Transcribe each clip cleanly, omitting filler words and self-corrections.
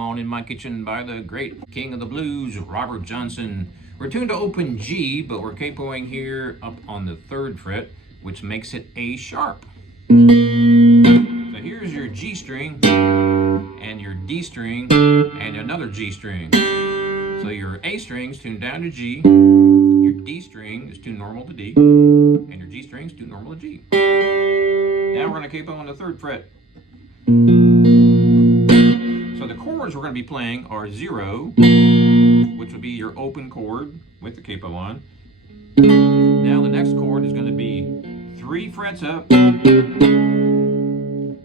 On in My Kitchen by the great king of the blues, Robert Johnson. We're tuned to open G, but we're capoing here up on the 3rd fret, which makes it A sharp. So here's your G string, and your D string, and another G string. So your A string's tuned down to G, your D string is tuned normal to D, and your G string's tuned normal to G. Now we're going to capo on the 3rd fret. So the chords we're going to be playing are 0, which would be your open chord with the capo on. Now the next chord is going to be 3 frets up, and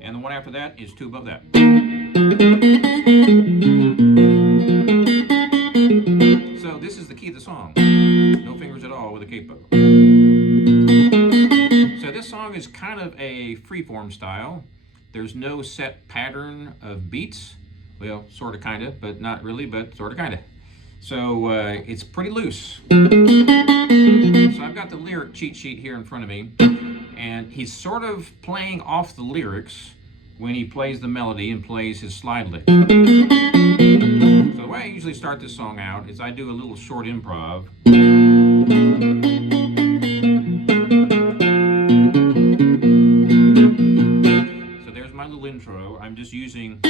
the one after that is 2 above that. So this is the key of the song. No fingers at all with a capo. So this song is kind of a freeform style. There's no set pattern of beats. Well, sort of, kind of, but not really, but sort of, kind of. So it's pretty loose. So I've got the lyric cheat sheet here in front of me, and he's sort of playing off the lyrics when he plays the melody and plays his slide lick. So the way I usually start this song out is I do a little short improv. So there's my little intro. I'm just using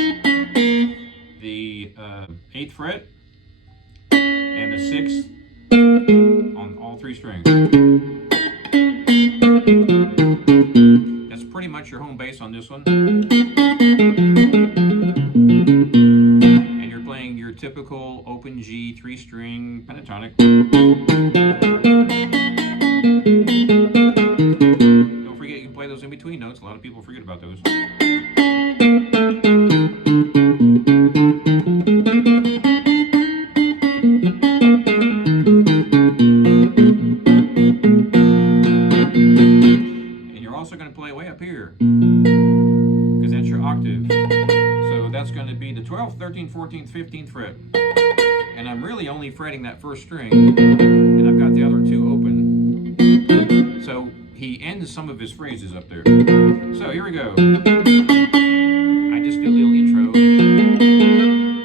the 8th fret and the 6th on all 3 strings. That's pretty much your home bass on this one. And you're playing your typical open G 3-string pentatonic. Don't forget you can play those in between notes. A lot of people forget about those. Because that's your octave. So that's going to be the 12th, 13th, 14th, 15th fret. And I'm really only fretting that 1st string, and I've got the other 2 open. So he ends some of his phrases up there. So here we go. I just do a little intro,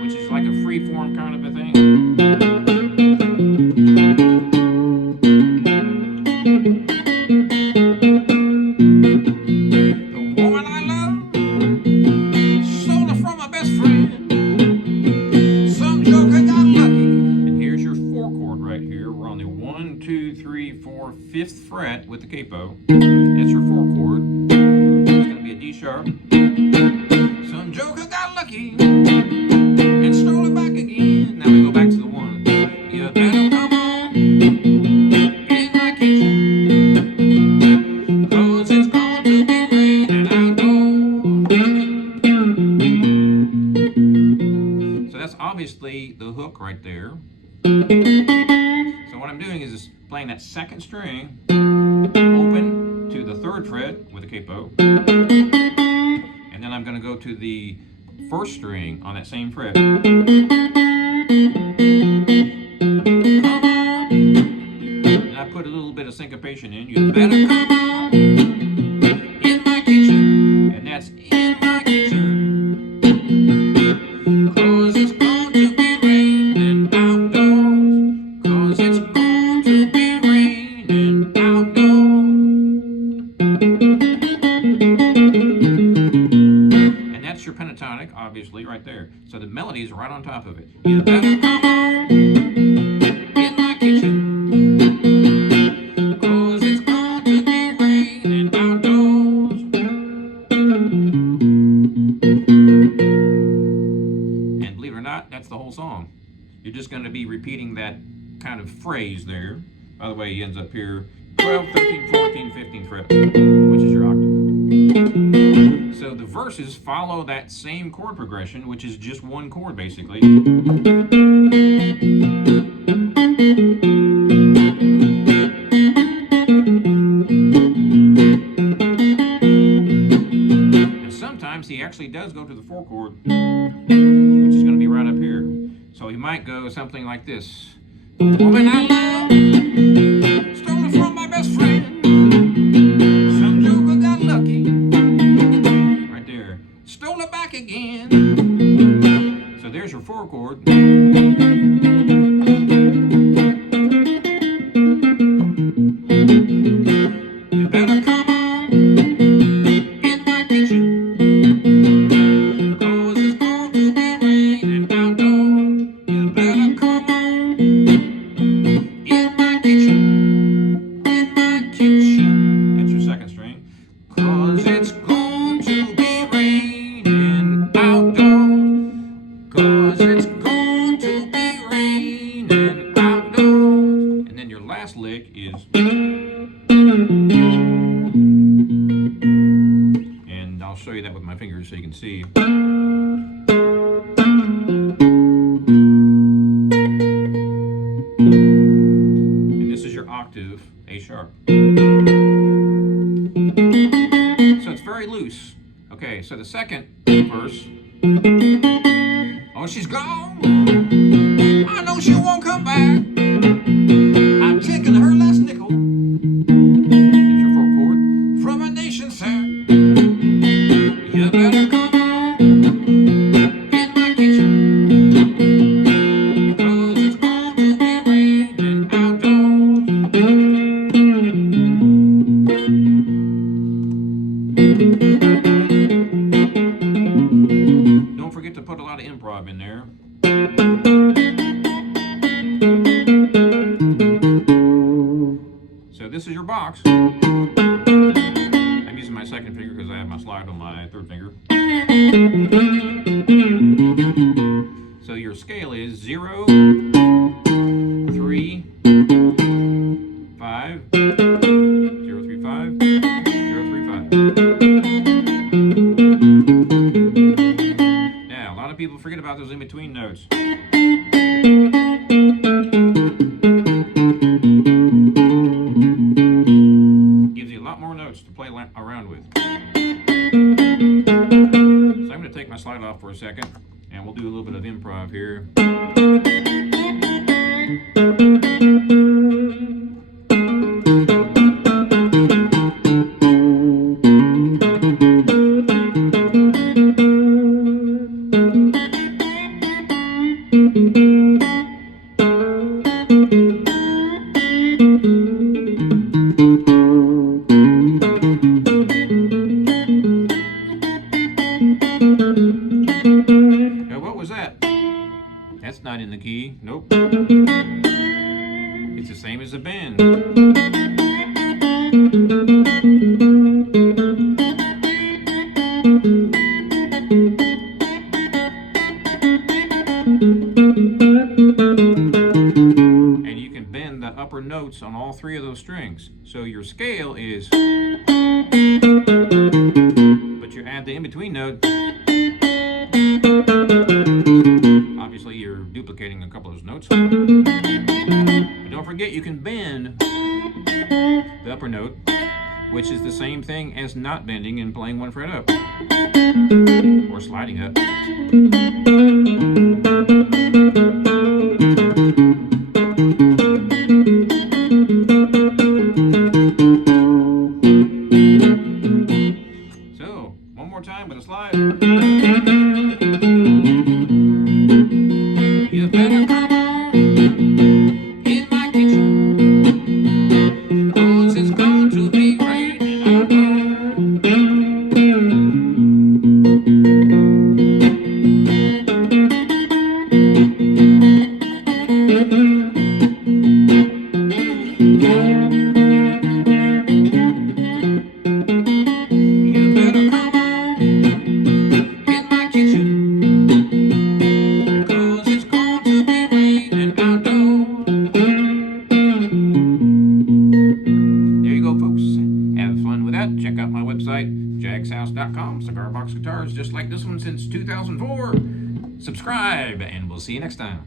which is like a free form kind of a thing. Fifth fret with the capo. That's your 4 chord. It's going to be a D sharp. Some joker got lucky and stole it back again. Now we go back to the 1. You better come on in my kitchen, 'cause it's going to be raining outdoors. So that's obviously the hook right there. So what I'm doing is playing that 2nd string open to the 3rd fret with a capo, and then I'm going to go to the 1st string on that same fret. And I put a little bit of syncopation in. You better come on in my kitchen, and that's in my kitchen. Pentatonic, obviously, right there. So the melody is right on top of it. You better come on in my kitchen, 'cause it's going to be raining outdoors. And believe it or not, that's the whole song. You're just going to be repeating that kind of phrase there. By the way, he ends up here 12, 13, 14, 15th fret, which is your octave. So the verses follow that same chord progression, which is just 1 chord basically. And sometimes he actually does go to the 4 chord, which is going to be right up here. So he might go something like this. Woman I love, stole it from my best friend. Some joker got lucky, right there. Stole it back again. So there's your your 4 chord. You better come on in my kitchen, 'cause it's going to be raining outdoors. You better come on in my kitchen, in my kitchen. That's your 2nd string. 'Cause it's going to be raining outdoors. 'Cause it's going to be raining outdoors. And then your last lick is, and I'll show you that with my fingers so you can see. And this is your octave, A sharp. So it's very loose. Okay, so the 2nd verse. Oh, she's gone. I know she won't come back. I've taken her last nickel. There's your 4 chord. From a nation sack. You better come on in my kitchen, 'cause it's going to be raining outdoors. Don't forget to put a lot of improv in there. So this is your box. I'm using my 2nd finger because I have my slide on my 3rd finger. So your scale is 0, 3, 5, 0, 3, 5, 0, 3, 5. Now, a lot of people forget about those in-between notes. Gives you a lot more notes to play around with. So I'm going to take my slide off for a second, and we'll do a little bit of improv here. What was that? That's not in the key. Nope. It's the same as the bend. And you can bend the upper notes on all 3 of those strings. So your scale is, but you add the in-between note. Obviously you're duplicating a couple of those notes. But don't forget you can bend the upper note, which is the same thing as not bending and playing 1 fret up. Or sliding up. So, one more time with a slide. You better come on in my kitchen, 'cause it's going to be raining outdoors. You better come on in my kitchen, 'cause it's going to be raining outdoors. There you go, folks. Have fun with that. Check out my website, jagshouse.com. Cigar box guitars just like this one since 2004. Subscribe, and we'll see you next time.